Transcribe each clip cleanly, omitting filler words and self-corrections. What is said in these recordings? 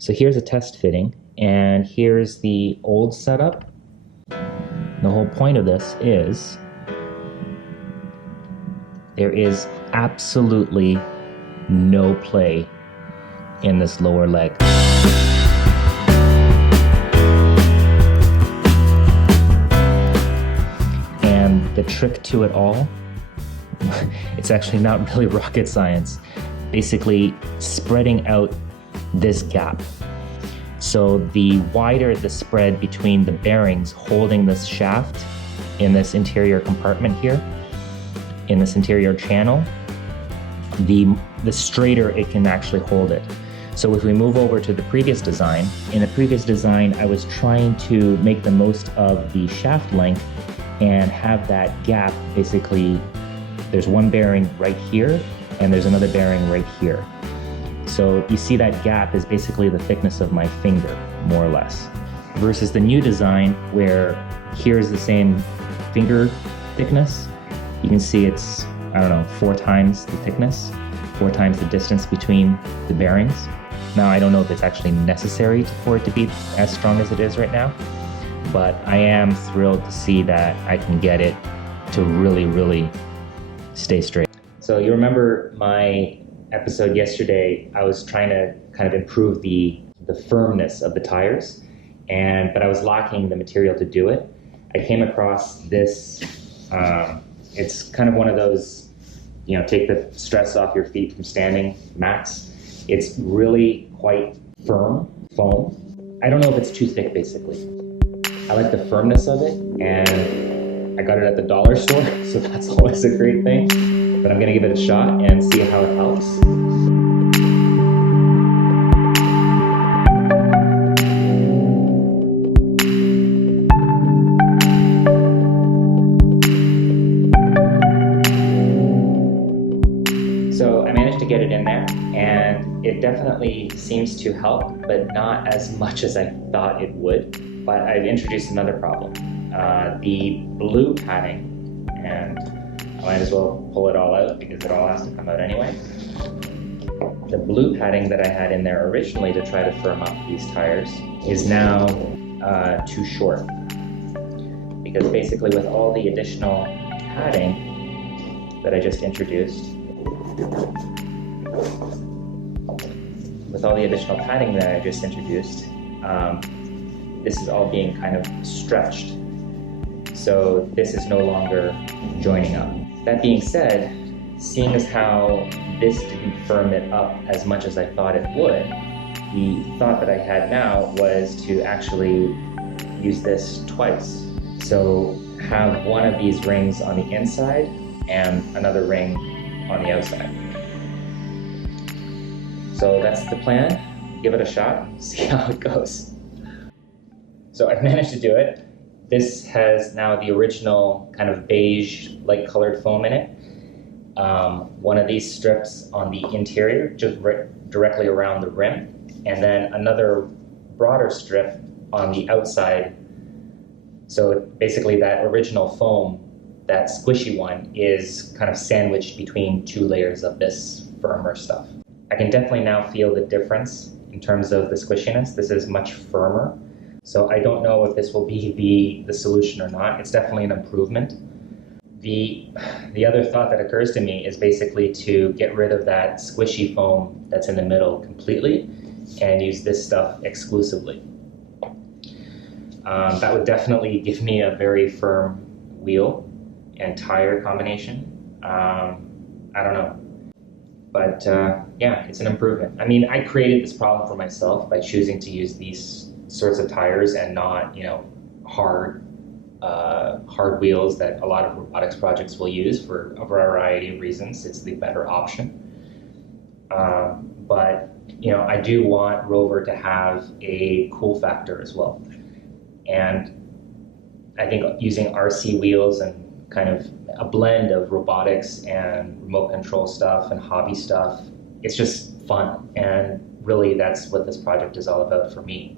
So here's a test fitting, and here's the old setup. The whole point of this is there is absolutely no play in this lower leg. And the trick to it all, it's actually not really rocket science. Basically spreading out this gap. So the wider the spread between the bearings holding this shaft in this interior compartment here, in this interior channel, the straighter it can actually hold it. So if we move over to the previous design, in the previous design I was trying to make the most of the shaft length and have that gap. Basically there's one bearing right here and there's another bearing right here. So you see that gap is basically the thickness of my finger, more or less. Versus the new design where here's the same finger thickness. You can see it's, I don't know, 4 times the thickness, 4 times the distance between the bearings. Now I don't know if it's actually necessary for it to be as strong as it is right now, but I am thrilled to see that I can get it to really, really stay straight. So you remember my episode yesterday, I was trying to kind of improve the firmness of the tires, but I was lacking the material to do it. I came across this, it's kind of one of those, you know, take the stress off your feet from standing mats. It's really quite firm foam. I don't know if it's too thick, basically. I like the firmness of it, and I got it at the dollar store, so that's always a great thing. But I'm gonna give it a shot and see how it helps. So I managed to get it in there, and it definitely seems to help, but not as much as I thought it would. But I've introduced another problem. The blue padding, and I might as well pull it all out because it all has to come out anyway. The blue padding that I had in there originally to try to firm up these tires is now too short. Because basically with all the additional padding that I just introduced, this is all being kind of stretched. So this is no longer joining up. That being said, seeing as how this didn't firm it up as much as I thought it would, the thought that I had now was to actually use this twice. So have one of these rings on the inside and another ring on the outside. So that's the plan. Give it a shot, see how it goes. So I've managed to do it. This has now the original kind of beige, light colored foam in it. One of these strips on the interior, just directly around the rim, and then another broader strip on the outside. So basically that original foam, that squishy one, is kind of sandwiched between 2 layers of this firmer stuff. I can definitely now feel the difference in terms of the squishiness. This is much firmer. So I don't know if this will be the solution or not. It's definitely an improvement. The other thought that occurs to me is basically to get rid of that squishy foam that's in the middle completely and use this stuff exclusively. That would definitely give me a very firm wheel and tire combination. I don't know. But yeah, it's an improvement. I mean, I created this problem for myself by choosing to use these sorts of tires and not, you know, hard wheels that a lot of robotics projects will use for a variety of reasons. It's the better option. But, you know, I do want ROVer to have a cool factor as well. And I think using RC wheels and kind of a blend of robotics and remote control stuff and hobby stuff, it's just fun. And really that's what this project is all about for me.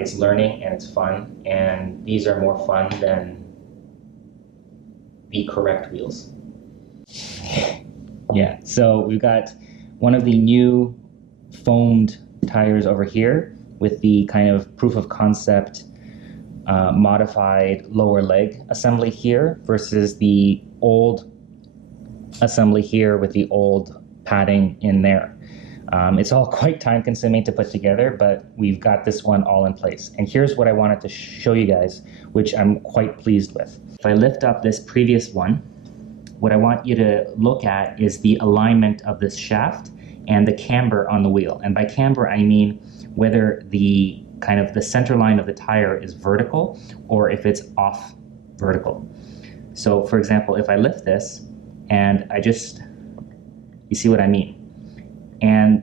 It's learning and it's fun, and these are more fun than the correct wheels. Yeah, so we've got one of the new foamed tires over here with the kind of proof of concept modified lower leg assembly here versus the old assembly here with the old padding in there. It's all quite time consuming to put together, but we've got this one all in place. And here's what I wanted to show you guys, which I'm quite pleased with. If I lift up this previous one, what I want you to look at is the alignment of this shaft and the camber on the wheel. And by camber, I mean whether the kind of the center line of the tire is vertical or if it's off vertical. So for example, if I lift this and you see what I mean? And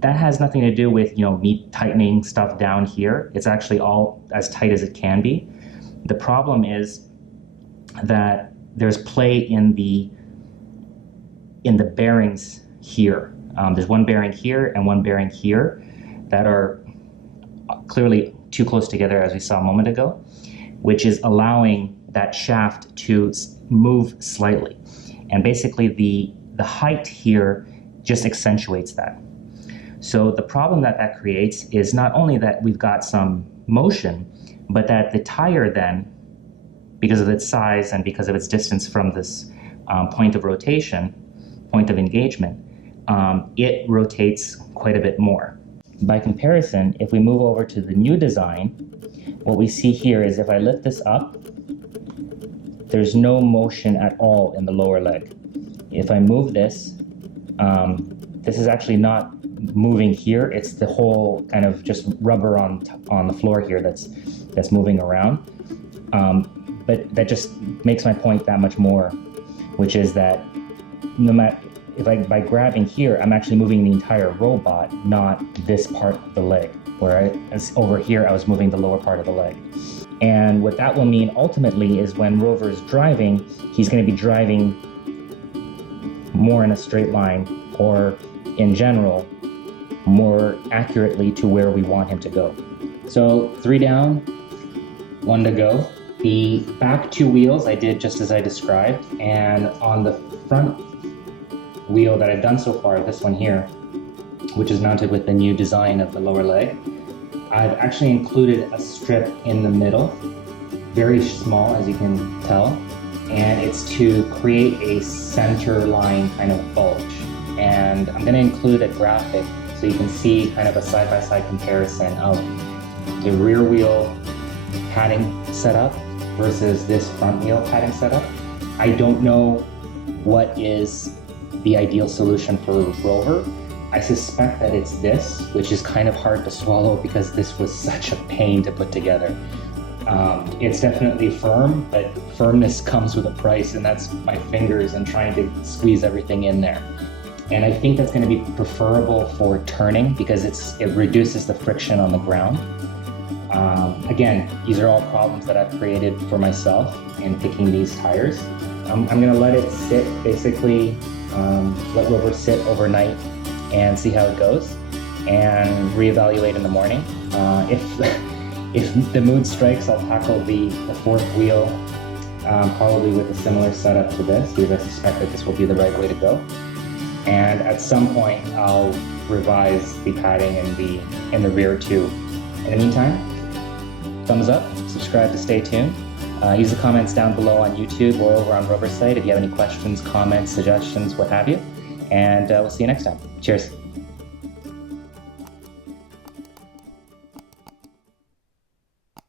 that has nothing to do with, me tightening stuff down here. It's actually all as tight as it can be. The problem is that there's play in the bearings here. There's one bearing here and one bearing here that are clearly too close together, as we saw a moment ago, which is allowing that shaft to move slightly. And basically the height here just accentuates that. So the problem that creates is not only that we've got some motion, but that the tire then, because of its size and because of its distance from this point of rotation, point of engagement, it rotates quite a bit more. By comparison, if we move over to the new design, what we see here is if I lift this up, there's no motion at all in the lower leg. If I move this, this is actually not moving here. It's the whole kind of just rubber on the floor here that's moving around. But that just makes my point that much more, which is that no matter by grabbing here, I'm actually moving the entire robot, not this part of the leg. Whereas over here, I was moving the lower part of the leg. And what that will mean ultimately is when ROVer is driving, he's going to be driving more in a straight line, or in general, more accurately to where we want him to go. So 3 down, 1 to go. The back 2 wheels I did just as I described, and on the front wheel that I've done so far, this one here, which is mounted with the new design of the lower leg, I've actually included a strip in the middle, very small as you can tell, and it's to create a center line kind of bulge. And I'm going to include a graphic so you can see kind of a side-by-side comparison of the rear wheel padding setup versus this front wheel padding setup. I don't know what is the ideal solution for ROVer. I suspect that it's this, which is kind of hard to swallow because this was such a pain to put together. It's definitely firm, but firmness comes with a price, and that's my fingers and trying to squeeze everything in there. And I think that's going to be preferable for turning because it reduces the friction on the ground. Again, these are all problems that I've created for myself in picking these tires. I'm going to let it sit, basically, let ROVer sit overnight and see how it goes, and reevaluate in the morning. If the mood strikes, I'll tackle the 4th wheel, probably with a similar setup to this, because I suspect that this will be the right way to go. And at some point, I'll revise the padding in the rear too. In the meantime, thumbs up, subscribe to stay tuned. Use the comments down below on YouTube or over on ROVer's site if you have any questions, comments, suggestions, what have you. And we'll see you next time. Cheers.